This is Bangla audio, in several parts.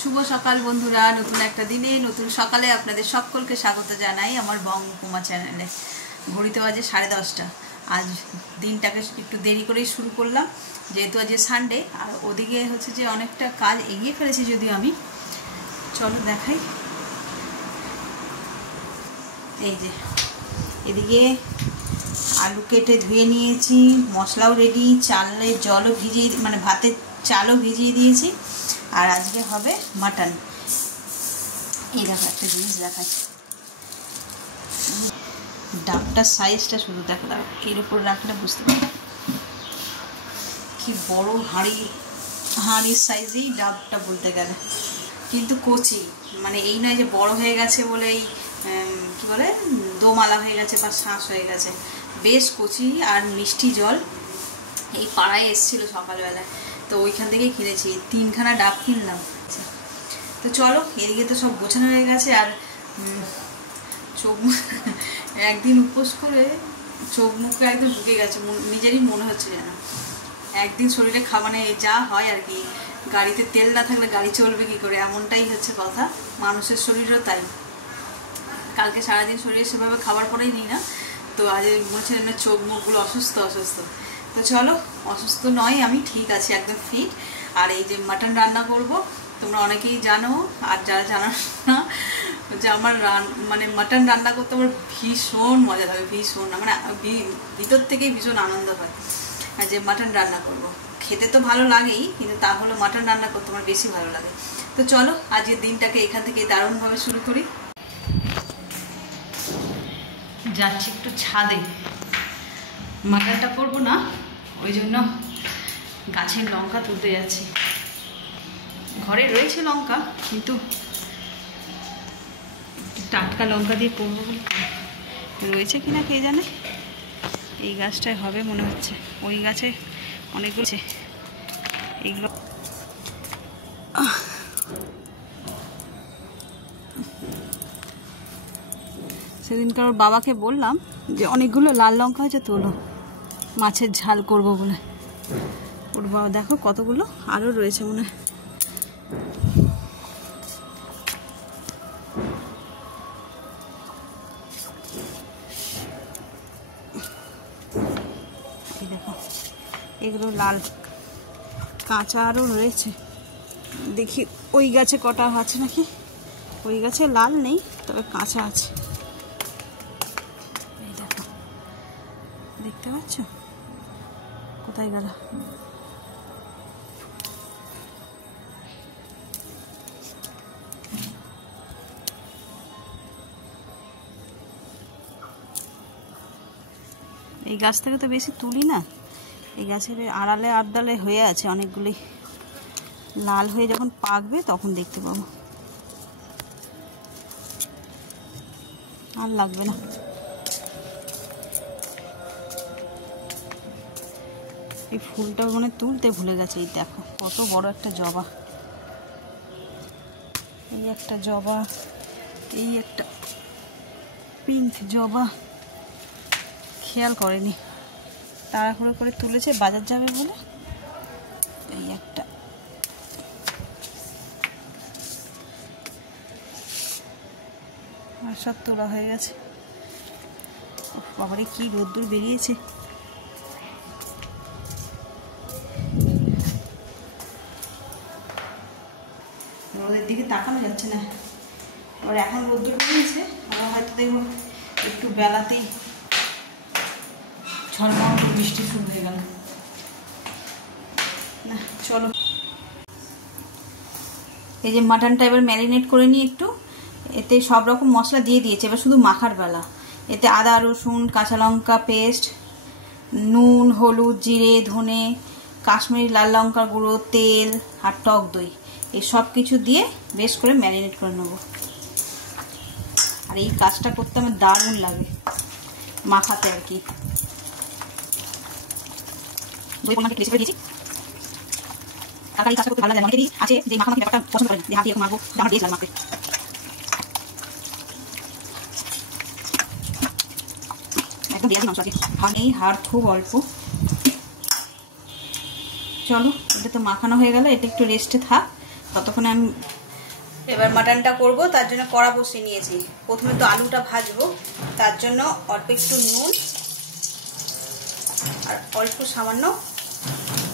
শুভ সকাল বন্ধুরা, নতুন একটা দিনে নতুন সকালে আপনাদের সকলকে স্বাগত জানাই আমার বং উপমা চ্যানেলে। ঘড়িতে বাজে 10:30। আজ দিনটাকে একটু দেরি করেই শুরু করলাম, যেহেতু আজ সানডে। আর ওদিকে হচ্ছে যে অনেকটা কাজ এগিয়ে ফেলেছি যদিও আমি। চলো দেখাই। এই যে এদিকে আলু কেটে ধুয়ে নিয়েছি, মশলাও রেডি, চালের জলও ভিজিয়ে মানে ভাতের চালও ভিজিয়ে দিয়েছি। আর আজকে হবে মাটন। এই দেখো একটা জিনিস দেখাচ্ছি, ডাবটার সাইজটা শুধু দেখো, এর উপর রাখলে বুঝতে পারো কি বড় হাঁড়ির সাইজেই ডাবটা বলতে গেলে, কিন্তু কচি। মানে এই নয় যে বড় হয়ে গেছে বলে এই কী বলে দোমালা হয়ে গেছে বা শাঁস হয়ে গেছে, বেশ কচি। আর মিষ্টি জল এই পাড়ায় এসেছিলো সকালবেলায়, তো ওইখান থেকেই কিনেছি, 3খানা ডাব কিনলাম। তো চলো, এদিকে তো সব গোছানো হয়ে গেছে। আর চোখ একদিন উপোস করে চোখ মুখে একদম ঢুকে গেছে, নিজেরই মনে হচ্ছে যেন একদিন শরীরে মানে যা হয় আর কি, গাড়িতে তেল না থাকলে গাড়ি চলবে কী করে, এমনটাই হচ্ছে কথা। মানুষের শরীরও তাই। কালকে সারাদিন শরীরে সেভাবে খাবার করেই নিই না, তো আজ মনে হচ্ছে যেন চোখ মুখগুলো অসুস্থ। তো চলো, অসুস্থ নয়, আমি ঠিক আছি, একদম ফিট। আর এই যে মাটন রান্না করব, তোমরা অনেকেই জানো, আর যারা জানো না যে আমার মানে মাটন রান্না করতে আমার ভীষণ মজা লাগে, ভীষণ মানে ভিতর থেকেই ভীষণ আনন্দ হয়। আর যে মাটন রান্না করব, খেতে তো ভালো লাগেই, কিন্তু তাহলে মাটন রান্না করতে আমার বেশি ভালো লাগে। তো চলো, আজকের দিনটাকে এখান থেকে দারুণভাবে শুরু করি। যাচ্ছি একটু ছাদে, মাটনটা করবো না, ওই জন্য গাছের লঙ্কা তুলতে যাচ্ছি। ঘরে রয়েছে লঙ্কা, কিন্তু টাটকা লঙ্কা দিয়ে করবো বলে, রয়েছে কিনা কে জানে। এই গাছটায় হবে মনে হচ্ছে, ওই গাছে অনেকগুলো এইগুলো। সেদিনকার ওর বাবাকে বললাম যে অনেকগুলো লাল লঙ্কা হয়েছে, তোলো, মাছের ঝাল করব বলে। ওর বাবা দেখো কতগুলো আরও রয়েছে মনে হয়। এই দেখো, এগুলো লাল, কাঁচা আরও রয়েছে। দেখি ওই গাছে কটা আছে নাকি। ওই গাছে লাল নেই, তবে কাঁচা আছে। এই দেখো, দেখতে পাচ্ছ? কোথায় গেল? এই গাছ থেকে তো বেশি তুলি না, এই গাছের আড়ালে আড়ডালে হয়ে আছে অনেকগুলি। লাল হয়ে যখন পাকবে তখন দেখতে পাবো, আর লাগবে না। এই ফুলটা মানে তুলতে ভুলে গেছে। এই দেখো কত বড় একটা জবা, এই একটা জবা, এই একটা পিঙ্ক জবা, খেয়াল করেনি, তাড়াহুড়ো করে তুলেছে বাজার যাবে বলে। এই একটা, আর সব তোলা হয়ে গেছে। বাবারে কি রোদ্দুর বেরিয়েছে। রোদের দিকে তাকানো যাচ্ছে না, আবার এখন রোদ্দুর বেরিয়েছে, আবার হয়তো দেখবো একটু বেলাতেই ঝলমল বৃষ্টি শুরু হয়ে গেল। না চলো, এই যে মাটনটা এবার ম্যারিনেট করে নিই একটু। এতে সব রকম মশলা দিয়ে দিয়েছে, এবার শুধু মাখার বেলা। এতে আদা রসুন কাঁচা লঙ্কা পেস্ট, নুন হলুদ জিরে ধনে, কাশ্মীরি লাল লঙ্কার গুঁড়ো, তেল আর টক দই, এই সব কিছু দিয়ে বেশ করে ম্যারিনেট করে নেব। আর এই কাজটা করতে আমার দারুণ লাগে, মাখাতে আর কি। তরকারি কাজ করতে ভালো লাগে, অনেকেরই আছে যে মাখামাখি ব্যাপারটা পছন্দ করেন, যে হাত দিয়ে মাখবো, আমার দিয়েছিলাম মাখতে। একদম দিয়ে মাংস আছে, নেই হাড় খুব অল্প। চলো, এটা তো মাখানো হয়ে গেল, এটা একটু রেস্টে থাক, ততক্ষণে আমি এবার মাটনটা করব, তার জন্য কড়া বসিয়ে নিয়েছি। প্রথমে তো আলুটা ভাজবো, তার জন্য অল্প একটু নুন আর অল্প সামান্য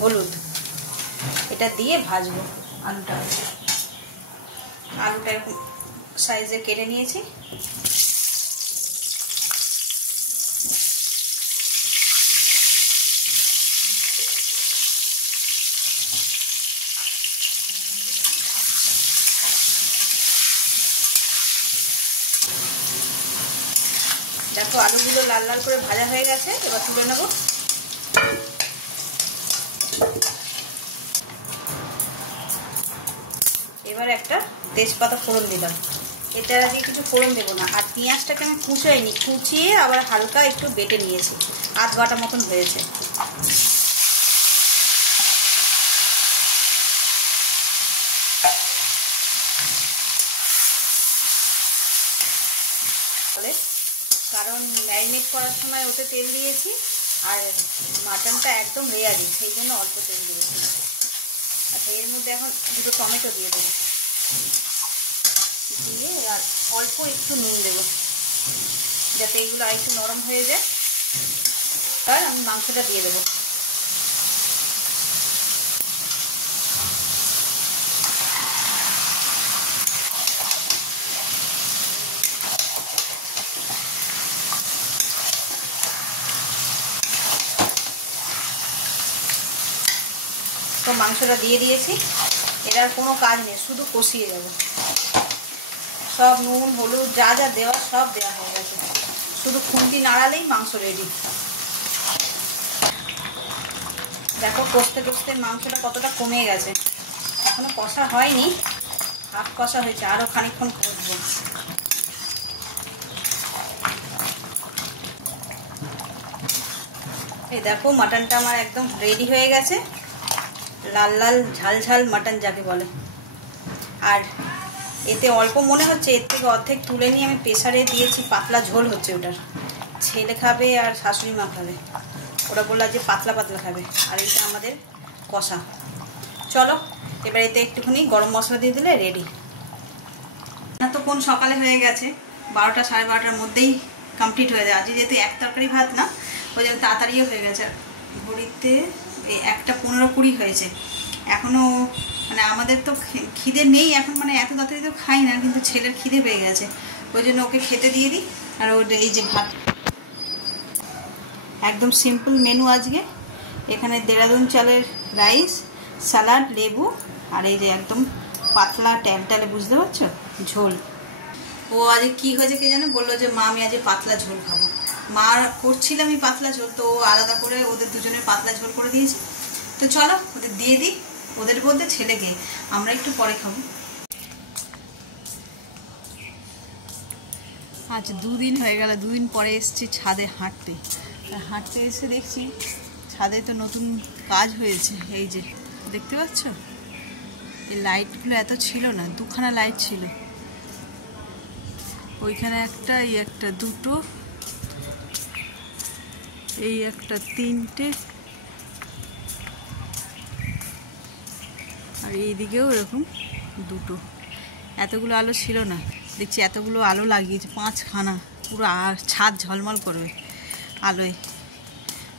হলুদ এটা দিয়ে ভাজবো আলুটা। আলুটা এরকম সাইজে কেটে নিয়েছি। দেখো আলুগুলো লাল লাল করে ভাজা হয়ে গেছে, এবার তুলে নেব। এবার একটা তেজপাতা ফোড়ন দিলাম। এটা আগে কিছু ফোড়ন দেবো না। আর পেঁয়াজটাকে আমি কুচাইনি, কুচিয়ে আবার হালকা একটু বেটে নিয়েছি, আধ বাটা মতন হয়েছে। কারণ ম্যারিনেট করার সময় ওতে তেল দিয়েছি, আর মাটনটা একদম রেয়ারি, সেই জন্য অল্প তেল দিয়েছি। আচ্ছা, এর মধ্যে এখন দুটো টমেটো দিয়ে দেবো, দিয়ে আর অল্প একটু নুন দেবো যাতে এগুলো আর একটু নরম হয়ে যায়। আর আমি মাংসটা দিয়ে দেবো। তো মাংসটা দিয়ে দিয়েছি। এটার কোনো কাজ নেই, শুধু কষিয়ে যাবো। সব নুন হলুদ যা যা দেওয়া সব দেওয়া হয়ে গেছে, শুধু খুন্তি নাড়ালেই মাংস রেডি। দেখো কষতে কষতে মাংসটা কতটা কমে গেছে। এখনো কষা হয়নি, হাফ কষা হয়েছে, আরও খানিকক্ষণ কষবো। এই দেখো মাটনটা আমার একদম রেডি হয়ে গেছে, লাল লাল ঝাল ঝাল মাটন যাকে বলে। আর এতে অল্প মনে হচ্ছে, এর থেকে অর্ধেক তুলে নিয়ে আমি প্রেসারে দিয়েছি, পাতলা ঝোল হচ্ছে ওটার। ছেলে খাবে আর শাশুড়ি মা খাবে, ওরা বললো যে পাতলা পাতলা খাবে। আর এটা আমাদের কষা। চলো এবার এতে একটুখানি গরম মশলা দিয়ে দিলে রেডি। তো কোন সকালে হয়ে গেছে, 12টা সাড়ে 12টার মধ্যেই কমপ্লিট হয়ে যায়। আজ যেহেতু এক তরকারি ভাত না, ওই জন্য তাড়াতাড়িও হয়ে গেছে। ঘড়িতে এই 1:15-20 হয়েছে। এখনও মানে আমাদের তো খিদে নেই এখন, মানে এত তাড়াতাড়ি তো খাই না, কিন্তু ছেলের খিদে পেয়ে গেছে, ওই জন্য ওকে খেতে দিয়ে দিই। আর ওর এই যে ভাত, একদম সিম্পল মেনু আজকে। এখানে দেরাদুন চালের রাইস, স্যালাড, লেবু, আর এই যে একদম পাতলা ট্যালটালে, বুঝতে পারছো, ঝোল। ও আজকে কী হয়েছে কে জানে, বললো যে মা আমি আজকে পাতলা ঝোল খাবো। মা করছিলাম আমি পাতলা ঝোল, তো আলাদা করে ওদের দুজনের পাতলা ঝোল করে দিয়েছি। তো চলো ওদের দিয়ে দিই, ওদের বলতে ছেলেকে, আমরা একটু পরে খাবো। আচ্ছা 2 দিন হয়ে গেল, 2 দিন পরে এসেছি ছাদে হাঁটতে। হাঁটতে এসে দেখছি ছাদে তো নতুন কাজ হয়েছে। এই যে দেখতে পাচ্ছ, এই লাইটগুলো এত ছিল না, 2খানা লাইট ছিল, ওইখানে একটা, এই একটা, দুটো, এই একটা, 3টে, আর এইদিকেও এরকম 2টো। এতগুলো আলো ছিল না, দেখছি এতগুলো আলো লাগিয়েছে, 5খানা, পুরো ছাদ ঝলমল করবে আলোয়।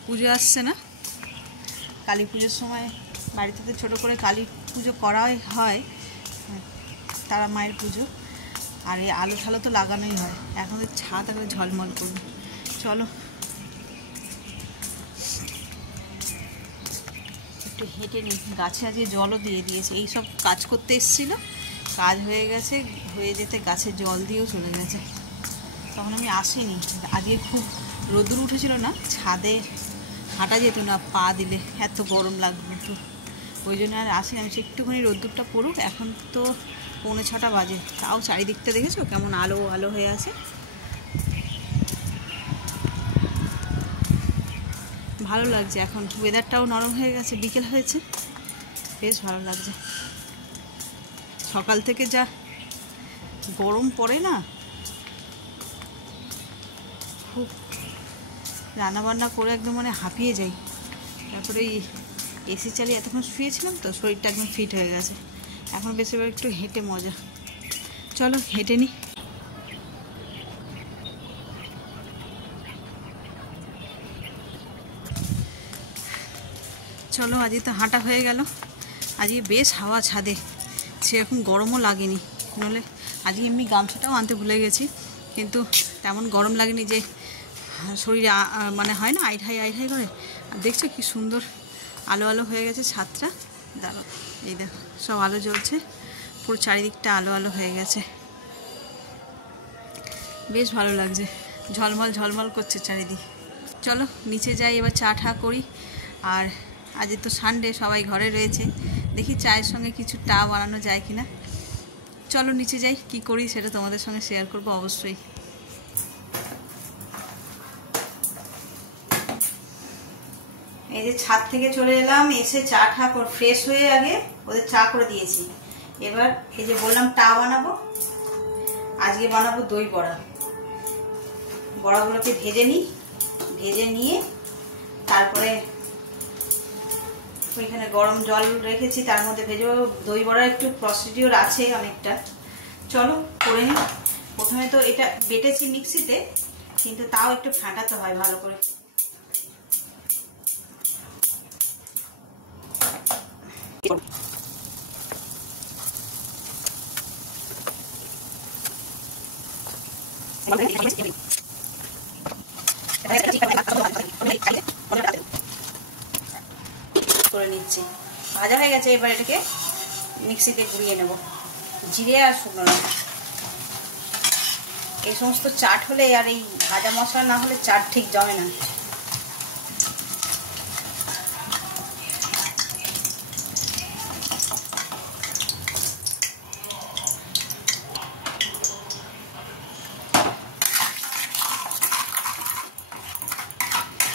পুজো আসছে না, কালী পুজোর সময় বাড়িতে তো ছোটো করে কালী পুজো করাই হয়, তারা মায়ের পুজো, আর এই আলো ঠালো তো লাগানোই হয়। এখন তো ছাদ আগে ঝলমল করবে। চলো একটু হেঁটে নিই। গাছে আজকে জলও দিয়ে দিয়েছে, এইসব কাজ করতে এসেছিলো, কাজ হয়ে গেছে, হয়ে যেতে গাছে জল দিয়েও চলে গেছে। তখন আমি আসিনি, আজকে খুব রোদ্দুর উঠেছিল না, ছাদে হাঁটা যেত না পা দিলে, এত গরম লাগবে, তো ওই জন্য আর আসিনি। আমি একটুখানি রোদ্দুরটা পড়ুক, এখন তো 5:45 বাজে, তাও চারিদিকটা দেখেছো কেমন আলো আলো হয়ে আছে। ভালো লাগছে, এখন ওয়েদারটাও নরম হয়ে গেছে, বিকেল হয়েছে, বেশ ভালো লাগছে। সকাল থেকে যা গরম পড়ে না, খুব রান্নাবান্না করে একদম মানে হাঁপিয়ে যাই। তারপরে এই এসি চালিয়ে এতক্ষণ শুয়েছিলাম তো, শরীরটা একদম ফিট হয়ে গেছে। এখন বেশিরভাগ একটু হেঁটে মজা। চলো হেঁটে নি। চলো আজকে তো হাঁটা হয়ে গেল। আজকে বেশ হাওয়া ছাদে, সেরকম গরমও লাগেনি। নইলে আজকে এমনি গামছাটাও আনতে ভুলে গেছি, কিন্তু তেমন গরম লাগেনি যে শরীরে মানে হয় না আইঢাই আইঢাই করে। আর দেখছো কি সুন্দর আলো আলো হয়ে গেছে ছাদটা। দাঁড়ো, এই দেখো সব আলো জ্বলছে, পুরো চারিদিকটা আলো আলো হয়ে গেছে, বেশ ভালো লাগছে, ঝলমল ঝলমল করছে চারিদিক। চলো নিচে যাই এবার, চা ঠা করি। আর আজ তো সানডে, সবাই ঘরে রয়েছে, দেখি চায়ের সঙ্গে কিছু টা বানানো যায় কিনা। চলো নিচে যাই, কি করি সেটা তোমাদের সঙ্গে শেয়ার করবো অবশ্যই। এই যে ছাদ থেকে চলে এলাম, এসে চা ঠা ফ্রেশ হয়ে আগে ওদের চা করে দিয়েছি। এবার এই যে বললাম টা বানাবো, আজকে বানাবো দই বড়া। বড়াগুলোকে ভেজে নিই, ভেজে নিয়ে তারপরে ওইখানে গরম জল রেখেছি, তার মধ্যে ভেজে দই বড়ার একটু প্রসিডিওর আছে অনেকটা। চলো করে নিই। প্রথমে তো এটা বেটেছি মিক্সিতে, কিন্তু তাও একটু ফাটাতে হয় ভালো করে। করে নিচ্ছি, ভাজা হয়ে গেছে। এবার এটাকে মিক্সিতে ঘুরিয়ে নেব, জিরে আর শুকনো লঙ্কা। এই সমস্ত চাট হলে আর এই ভাজা মশলা না হলে চাট ঠিক জমে না।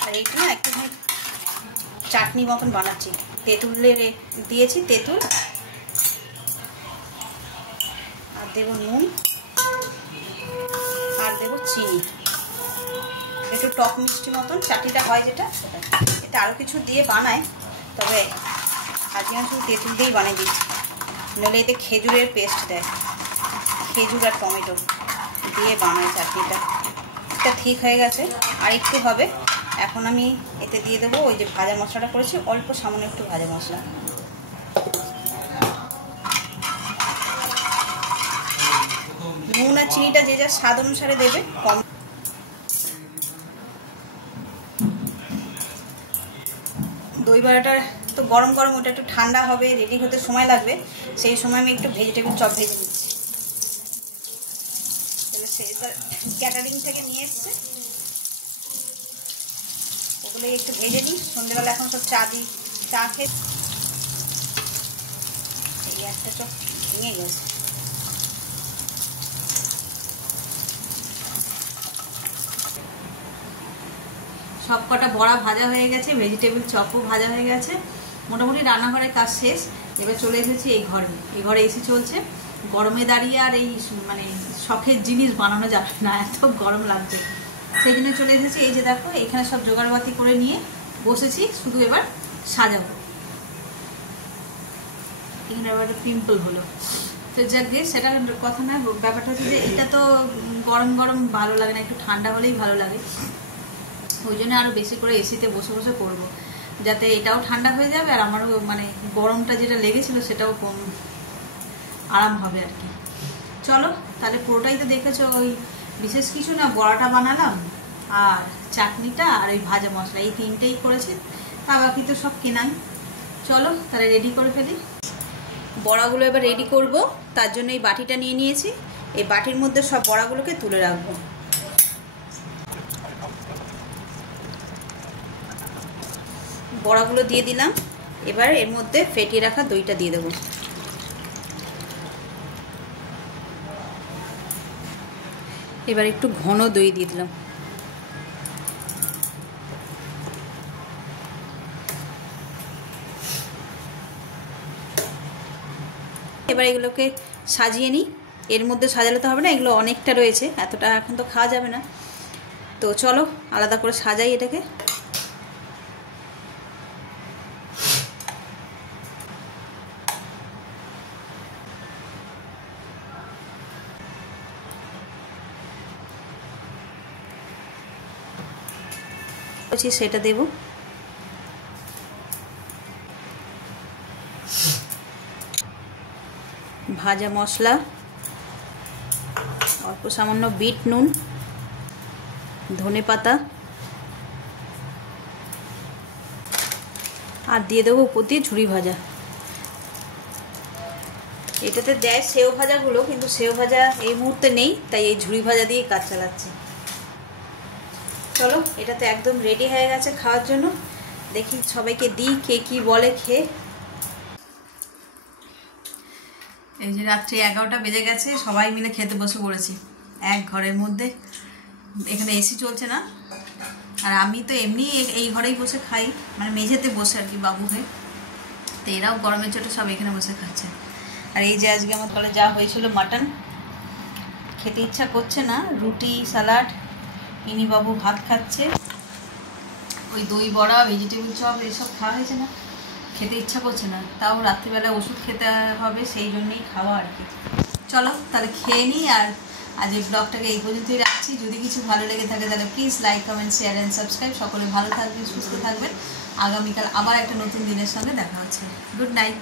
আর এইটা না একটুখানি চাটনি মতন বানাচ্ছি, তেঁতুলের দিয়েছি, তেঁতুল আর দেবো নুন আর দেবো চিনি, একটু টক মিষ্টি মতন চাটনিটা হয় যেটা, এটা আরও কিছু দিয়ে বানায়, তবে আজকে আমি শুধু তেঁতুল দিয়েই বানিয়ে দিচ্ছি। নইলে এতে খেজুরের পেস্ট দেয়, খেজুর আর টমেটো দিয়ে বানায় চাটনিটা। এটা ঠিক হয়ে গেছে, আর একটু হবে। এখন আমি এতে দিয়ে দেবো ওই যে ভাজা মশলাটা করেছি, অল্প সামান্য একটু ভাজা মশলা। নুন আর চিনিটা যে যার স্বাদ অনুসারে দেবে, কম। দই বড়াটা তো গরম গরম, ওটা একটু ঠান্ডা হবে, রেডি হতে সময় লাগবে। সেই সময় আমি একটু ভেজিটেবিল চপ ভেজে নিচ্ছি। সেটা ক্যাটারিং থেকে নিয়ে এসছে, ওগুলোই একটু ভেজে নিই। সন্ধ্যেবেলা এখন সব চা দিই, চা খেয়ে এই একটা চপ ভেঙে গেছে। সব কটা বড়া ভাজা হয়ে গেছে, ভেজিটেবিল চপও ভাজা হয়ে গেছে, মোটামুটি রান্নাঘরের কাজ শেষ। এবার চলে এসেছি এই ঘরে। এই ঘরে এসি চলছে, গরমে দাঁড়িয়ে আর এই মানে শখের জিনিস বানানো যাবে না, এত গরম লাগছে, সেই জন্য চলে এসেছি। এই যে দেখো এখানে সব জোগাড়বাতি করে নিয়ে বসেছি, শুধু এবার সাজাবো। এখানে আবার একটা পিম্পল হলো, তো যাকে সেটা কথা না, ব্যাপারটা হচ্ছে যে এটা তো গরম গরম ভালো লাগে না, একটু ঠান্ডা হলেই ভালো লাগে। ওই জন্য আরও বেশি করে এসিতে বসে বসে করবো, যাতে এটাও ঠান্ডা হয়ে যাবে আর আমারও মানে গরমটা যেটা লেগেছিল সেটাও কম আরাম হবে আর কি। চলো তাহলে পুরোটাই তো দেখেছো, ওই বিশেষ কিছু না, বড়াটা বানালাম আর চাটনিটা আর ওই ভাজা মশলা, এই তিনটেই করেছি, তা বাকি তো সব কেনাই। চলো তাহলে রেডি করে ফেলি। বড়াগুলো এবার রেডি করব, তার জন্য এই বাটিটা নিয়ে নিয়েছি। এই বাটির মধ্যে সব বড়াগুলোকে তুলে রাখবো। বড়াগুলো দিয়ে দিলাম, এবার এর মধ্যে ফেটিয়ে রাখা দইটা দিয়ে দেবো। এবার একটু ঘন দই দিয়ে দিলাম। এবার এগুলোকে সাজিয়ে নিই। এর মধ্যে সাজালে তো হবে না, এগুলো অনেকটা রয়েছে, এতটা এখন তো খাওয়া যাবে না, তো চলো আলাদা করে সাজাই এটাকে। সেটা দেব। ভাজা মশলা, অল্প সামান্য বিট নুন, ধনে পাতা, আর দিয়ে দেবো উপর দিয়ে ঝুরি ভাজা। এটাতে দেয় সেও ভাজাগুলো, কিন্তু সেও ভাজা এই মুহূর্তে নেই, তাই এই ঝুরি ভাজা দিয়ে কাজ চালাচ্ছি। চলো, এটা তো একদম রেডি হয়ে গেছে খাওয়ার জন্য। দেখি সবাইকে দিই কে কি বলে খেয়ে। এই যে রাত্রি 11টা বেজে গেছে, সবাই মিলে খেতে বসে পড়েছি এক ঘরের মধ্যে। এখানে এসি চলছে না, আর আমি তো এমনি এই ঘরেই বসে খাই, মানে মেঝেতে বসে আর কি, বাবু হয়ে। তো এরাও গরমের চোটে সব এখানে বসে খাচ্ছে। আর এই যে আজকে আমার ঘরে যা হয়েছিল মাটন, খেতে ইচ্ছা করছে না, রুটি স্যালাড, ইনি বাবু ভাত খাচ্ছে, ওই দই বড়া ভেজিটেবল চপ এইসব খাওয়া হয়েছে না, খেতে ইচ্ছা করছে না। তাও রাত্রিবেলা ওষুধ খেতে হবে, সেই জন্যই খাওয়া আর কি। চলো তাহলে খেয়ে নিই, আর আজ এই ব্লগটাকে এই পর্যন্তই রাখছি। যদি কিছু ভালো লেগে থাকে তাহলে please like, comment, share and subscribe. সকলে ভালো থাকবেন, সুস্থ থাকবেন। আগামীকাল আবার একটা নতুন দিনের সঙ্গে দেখা হচ্ছে। Good night.